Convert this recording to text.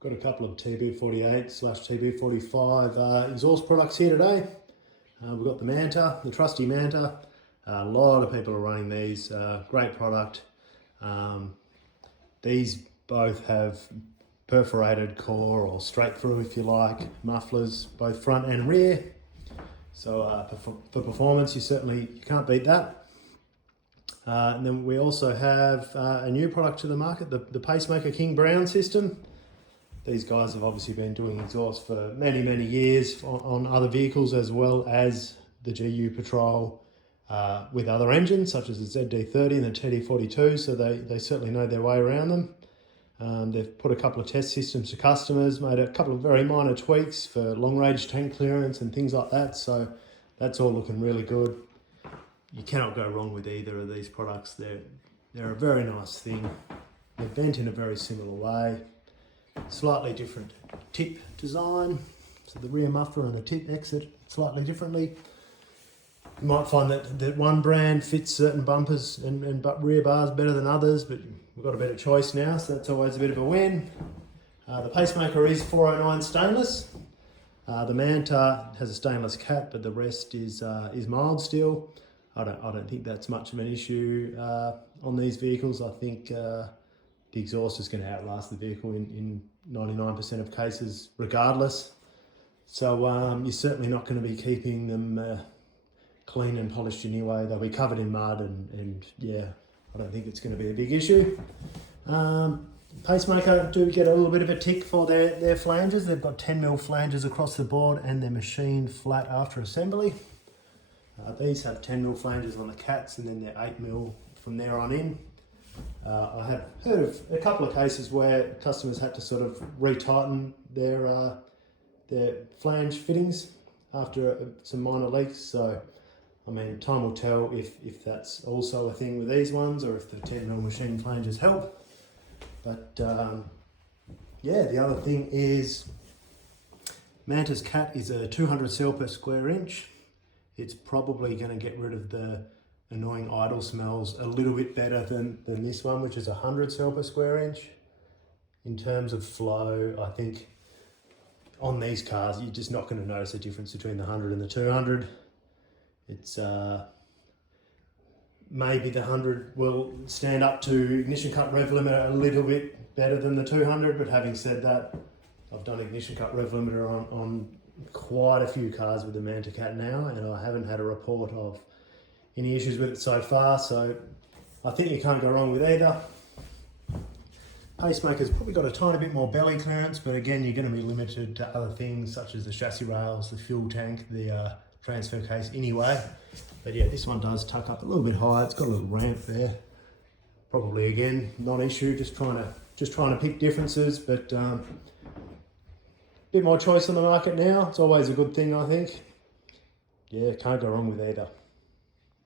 Got a couple of TB48/TB45 exhaust products here today. We've got the Manta, the trusty Manta. A lot of people are running these. Great product. These both have perforated core, or straight through if you like, mufflers, both front and rear. So for performance, you can't beat that. And then we also have a new product to the market, the Pacemaker King Brown system. These guys have obviously been doing exhaust for many, many years on other vehicles, as well as the GU Patrol with other engines, such as the ZD30 and the TD42, so they certainly know their way around them. They've put a couple of test systems to customers, made a couple of very minor tweaks for long-range tank clearance and things like that, so that's all looking really good. You cannot go wrong with either of these products. They're a very nice thing. They're bent in a very similar way. Slightly different tip design, so the rear muffler and the tip exit slightly differently. You might find that one brand fits certain bumpers and rear bars better than others, but we've got a better choice now, so that's always a bit of a win. The Pacemaker is 409 stainless. The Manta has a stainless cap, but the rest is mild steel. I don't think that's much of an issue on these vehicles. I think the exhaust is going to outlast the vehicle in 99% of cases regardless. So you're certainly not going to be keeping them clean and polished anyway. They'll be covered in mud and yeah, I don't think it's going to be a big issue. Pacemaker do get a little bit of a tick for their flanges. They've got 10mm flanges across the board and they're machined flat after assembly. These have 10mm flanges on the cats and then they're 8mm from there on in. I have heard of a couple of cases where customers had to sort of retighten their flange fittings after some minor leaks. So, I mean, time will tell if that's also a thing with these ones or if the 10mm machine flanges help. But yeah, the other thing is Manta's cat is a 200 cell per square inch. It's probably going to get rid of the annoying idle smells a little bit better than this one, which is 100 cell per square inch. In terms of flow, I think on these cars you're just not going to notice a difference between the 100 and the 200. It's maybe the 100 will stand up to ignition cut rev limiter a little bit better than the 200, but having said that, I've done ignition cut rev limiter on quite a few cars with the Manta Cat now, and I haven't had a report of any issues with it so far, so I think you can't go wrong with either. Pacemaker's probably got a tiny bit more belly clearance, but again, you're going to be limited to other things such as the chassis rails, the fuel tank, the transfer case anyway. But yeah, this one does tuck up a little bit high. It's got a little ramp there. Probably again, not an issue, just trying to pick differences, but a bit more choice on the market now. It's always a good thing, I think. Yeah, can't go wrong with either.